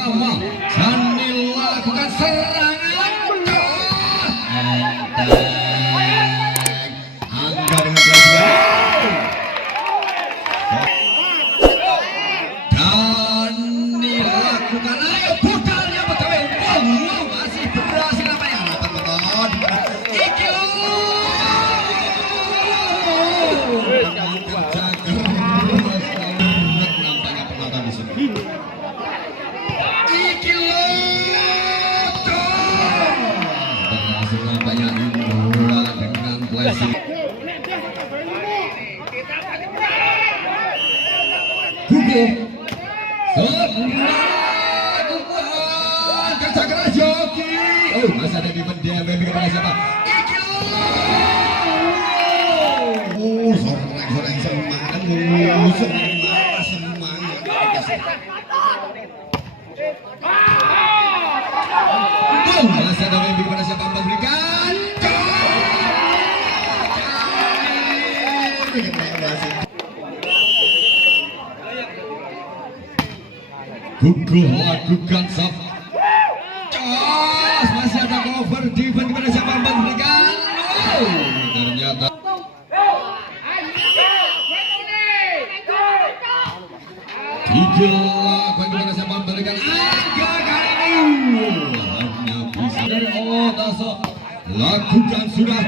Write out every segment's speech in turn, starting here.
dan dilakukan serangan Angga dengan dan dilakukan ayo putarnya betul. Wow, masih berhasil namanya dapat beton Ikil nampaknya penonton di sini berhasil nampaknya bola dengan flashing Hugo kerja keras Yogi. Oh, masih ada di pendiam kepada siapa? Ikil. Oh, soreng semangat. Semangat. Oh, masih ada mimpi kepada siapa memberikan? Google lakukan sub. Masih ada cover defense kepada siapa memberikan? Oh, ternyata digelap kepada siapa memberikan? Angga kali ini hanya bisa dari Otaso lakukan sudah.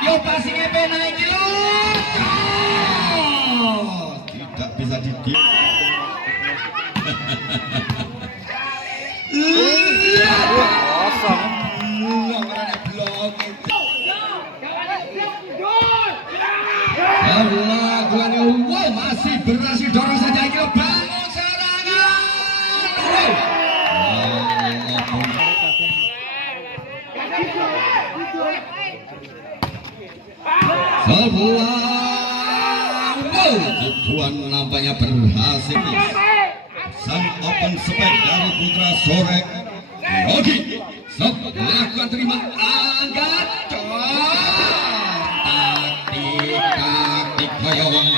Yo passingnya naik tidak bisa dikit. Wow, masih berhasil dorong saja Ikil bangun serangan. Sebelah Jebuan nampaknya berhasil. Sang open spek dari Putra Sorek Yogi lakukan terima angkat taktik Hoyong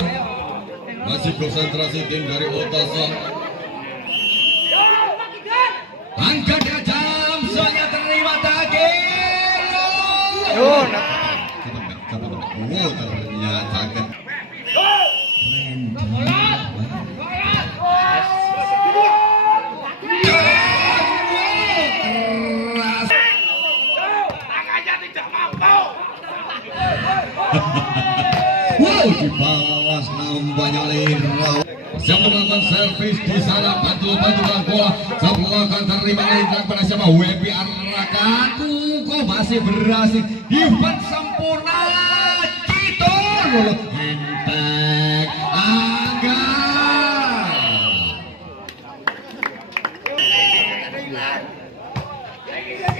masih konsentrasi tim dari Otaso angkat ke jam soalnya terima takil ternyata wow, dibalas nampaknya oleh Raul. Siap melakukan servis di sana, bantu-bantu bola. Sebelah akan terima lintang pada siapa? Webi arahkan. Kok masih berhasil. Defense sempurna. Cito. Impact. Angga.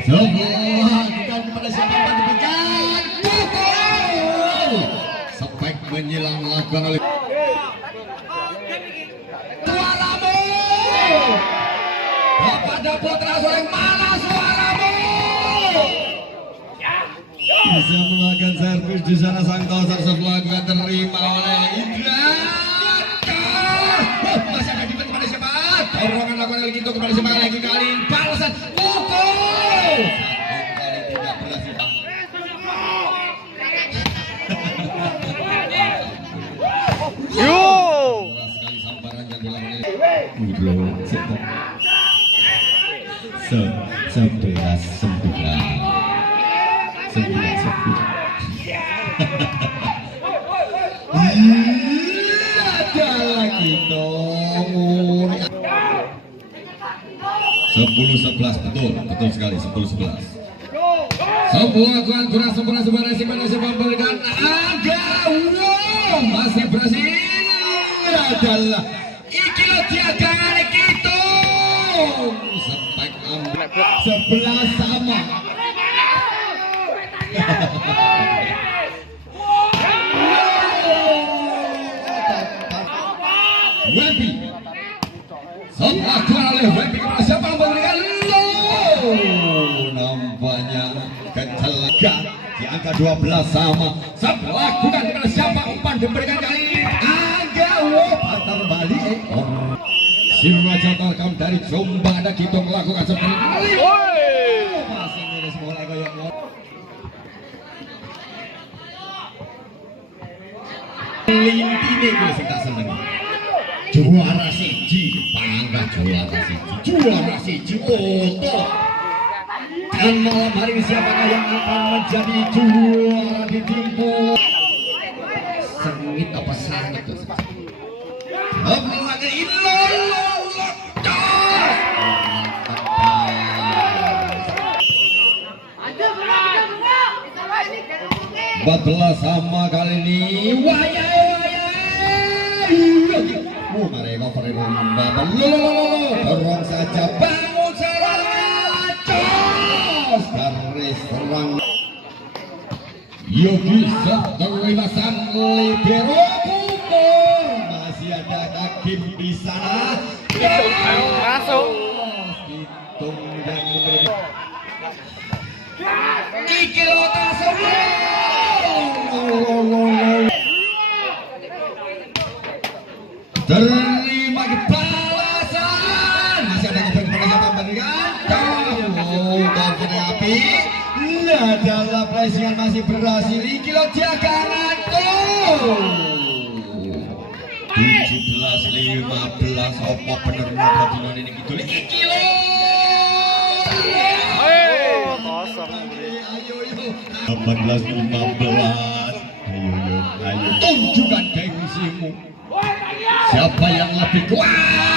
Sebelah akan kepada siapa? Bantu-bantu. Menyilang lakukan oleh suaramu kepada Putra Soreng mana suaramu bisa melakukan servis di sana sang tosar sebelah juga terima oleh Indra. Masih ada defense kepada siapa? Dorongan lakukan oleh Gito kepada siapa lagi kali balasan pukul satu kali tidak berhasil. Sekali sambaran yang dilakukan sebelas ada lagi dong 10-11 betul sekali 10-11 sebuah kurang sempurna sebuah resiko memberikan Angga. Wow, masih berhasil adalah Ikil jagangan gitu spek ambil 11 sama Webi sebelah oleh Webi kepada siapa memberikan nampaknya kecelakaan di angka 12 sama sebelah bukan kepada siapa umpan diberikan kali ini Angga. Wow, patah balik Sirwa Jatuh kawan dari Jombang ada kita melakukan seperti ini. Masih miris mulai kayak lintine gue sing tak seneng. Juara siji bangga juara siji Oto. Dan malam hari ini siapakah yang akan menjadi juara di timur? Sengit apa sangit tuh? Apalagi Batlah sama kali ini wayai mereka perempuan dorong saja bangun serangan jos garis serang Yogi terlimasan libero kubur masih ada Hakim di sana masuk hitung dan memberi Kiki Lota terima balasan masih ada ngobrol kepada siapa memberikan cover api adalah pressing masih berhasil kilo jagangan tuh 17-15 opo bener ngobrol ini gitu kilo kosong 18-15 ayo tunjukkan gengsimu siapa yang lebih kuat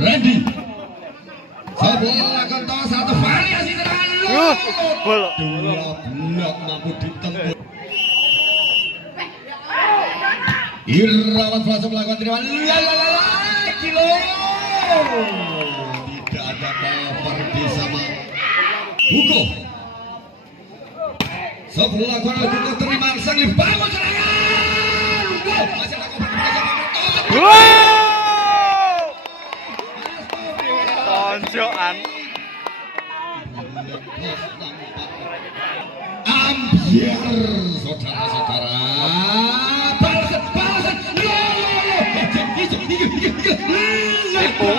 ready sebelah kental satu variasi serangan dua blok mampu ditembus Irawan langsung melakukan terimaan kilo tidak ada cover di sama Hugo sebelah kono untuk terima sang bangun serangan masih ada cover tonjokan ambiar saudara-saudara balasan tipu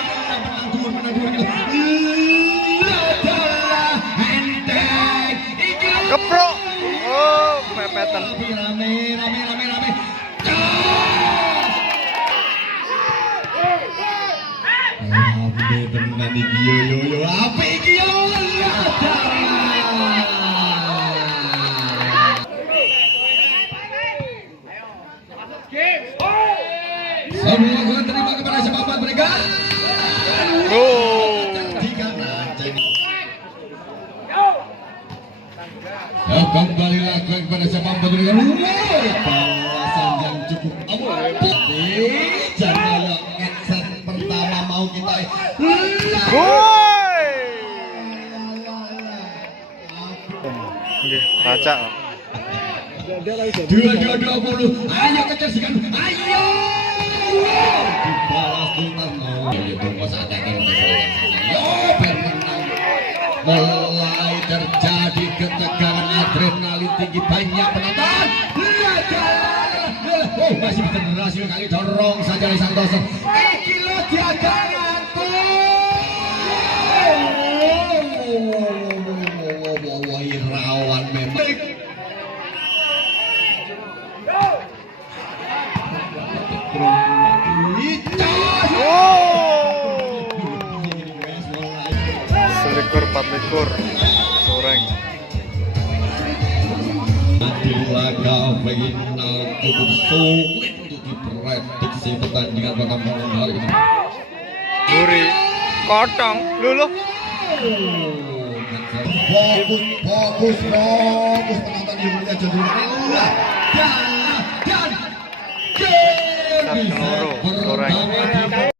keprok oh mepetan rame tenan iki yo apik iki yo semua terima kepada siapa mereka kembali lagi kepada siapa mereka balasan yang cukup ampuh jangan headset pertama mau kita baca 2-20 ayo kejar sikan ayo dibalas tuntas ya tunggu saat ini yo bermenang mulai terjadi ketegangan adrenalin tinggi banyak penonton masih bisa berhasil kali dorong saja dari Santoso kilo jagangan Irawan memang selikur 4 soreng di laga final cukup sulit untuk diprediksi pertandingan pada malam hari ini Duri kotong luluh fokus penonton yang melihat jadwalnya dan bisa pertama